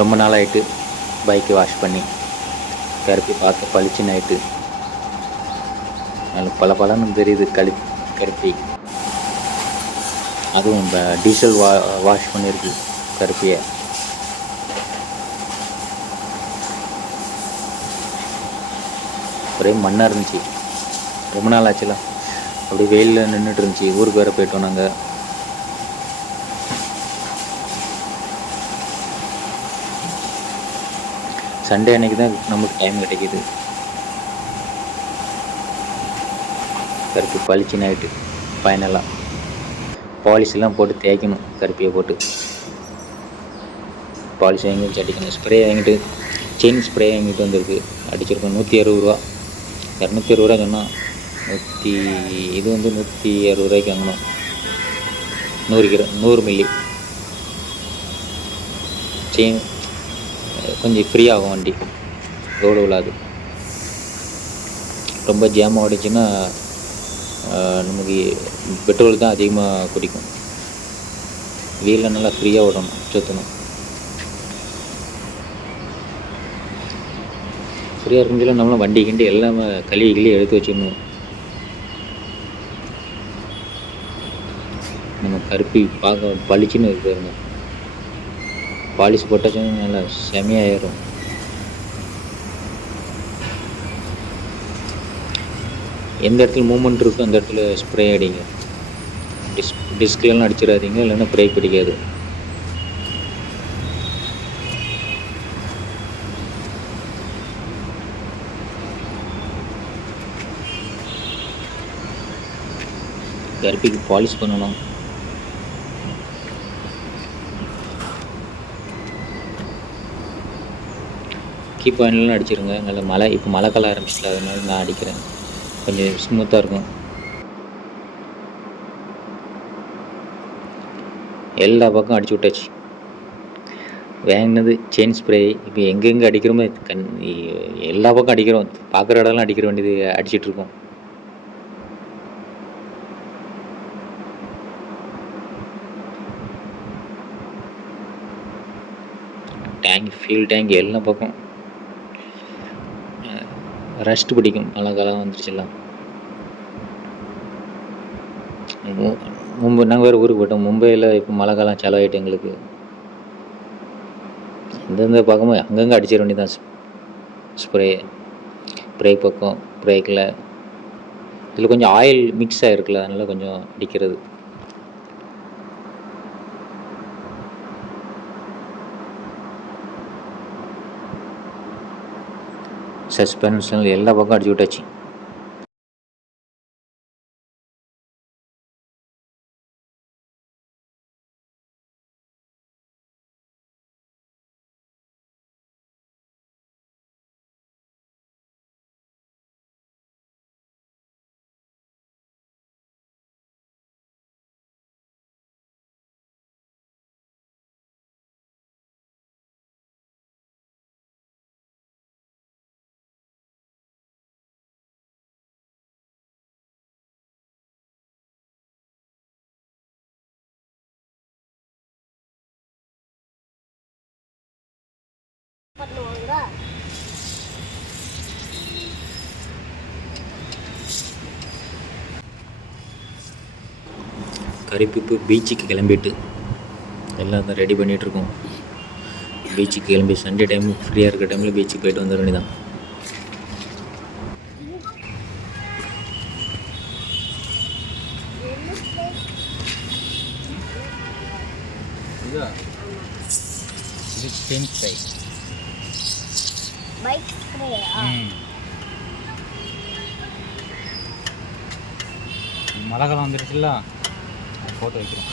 ரொம்ப நாள் ஆகிட்டு பைக்கு வாஷ் பண்ணி கருப்பி பார்த்து பளிச்சுன்னு ஆகிட்டு அதில் பல பலன்னு தெரியுது கருப்பி. அதுவும் இப்போ டீசல் வாஷ் பண்ணியிருக்கு கருப்பியை. ஒரே மண்ணாக இருந்துச்சு, ரொம்ப நாள் ஆச்சுலாம். அப்படியே வெயிலில் நின்றுட்டு இருந்துச்சு. ஊருக்கு வேறு போயிட்டோம் நாங்கள். சண்டே அன்னைக்கு தான் நமக்கு டைம் கிடைக்கிது. கருப்பி பளிச்சுன்னு ஆகிட்டு ஃபைனலாக பாலிஷெலாம் போட்டு தேய்க்கணும். கருப்பியை போட்டு பாலிஷ் வாங்கி வச்சு அடிக்கணும். ஸ்ப்ரே வாங்கிட்டு செயின் ஸ்ப்ரே வாங்கிட்டு வந்திருக்கு. அடிச்சிருக்கோம் 160 ரூபா. 260 ரூபா சொன்னால் இது வந்து 160 ரூபாய்க்கு வாங்கணும். 100 மில்லி செயின். கொஞ்சம் ஃப்ரீயாகும் வண்டி, ரோடு விழாது. ரொம்ப ஜாம் ஆகிடுச்சுன்னா நமக்கு பெட்ரோல் தான் அதிகமாக குடிக்கும். வீலில் நல்லா ஃப்ரீயாக ஓடணும், சுற்றணும். ஃப்ரீயாக இருக்கும்போது நம்மளும் வண்டி கிண்டி எல்லாமே கழுவி எடுத்து வச்சிடணும். நம்ம கருப்பி பார்க்க பளிச்சுன்னு இருக்காருங்க. பாலிஷ் போட்டாச்சுன்னா நல்லா செமையாயிரும். எந்த இடத்துல மூமெண்ட் இருக்கோ அந்த இடத்துல ஸ்ப்ரே அடிங்க. டிஸ்க்லாம் அடிச்சிடாதீங்க, இல்லைன்னா பிரேக் பிடிக்காது. கருப்பிக்கு பாலிஷ் பண்ணணும். கீ பாயிண்ட்லாம் அடிச்சிருங்க. நல்ல இப்போ மழை காலம் ஆரம்பிச்சிட்டல, அதனால நான் அடிக்கிறேன். கொஞ்சம் ஸ்மூத்தாக இருக்கும். எல்லா பக்கம் அடிச்சு விட்டாச்சு. வாங்கினது செயின் ஸ்ப்ரே. இப்போ எங்கெங்கே அடிக்கிறோமோ எல்லா பக்கம் அடிக்கிறோம். பார்க்குற இடம்லாம் அடிக்கிற வேண்டியது அடிச்சிட்ருக்கோம். ஃபியூல் டேங்க் எல்லா பக்கம் ரஸ்ட் பிடிக்கும். மழை காலம் வந்துருச்சுலாம். நாங்கள் வேறு ஊருக்கு போயிட்டோம். மும்பையில் இப்போ மழை காலம் செலவாயிட்டு எங்களுக்கு. எந்தெந்த பக்கமும் அங்கங்கே அடிச்சிட வேண்டியதான் ஸ்ப்ரே. பிரேக் பக்கம், பிரேக்கில் இதில் கொஞ்சம் ஆயில் மிக்ஸ் ஆகிருக்குல்ல, அதனால் கொஞ்சம் அடிக்கிறது. சஸ்பென்ஷன் எல்லா பக்கம் அடிச்சு விட்டாச்சு. கருப்பி இப்போ பீச்சுக்கு கிளம்பிட்டு எல்லாம் தான் ரெடி பண்ணிகிட்ருக்கோம். பீச்சுக்கு கிளம்பி சண்டே டைம் ஃப்ரீயாக இருக்கிற டைமில் பீச்சுக்கு போயிட்டு வந்துட வேண்டியதான். இது செயின் ஸ்ப்ரே. பைக் ஸ்ப்ரேயா? மழை காலம் வந்துருச்சுல்ல, ஃபோட்டோ வைக்கிறேன்.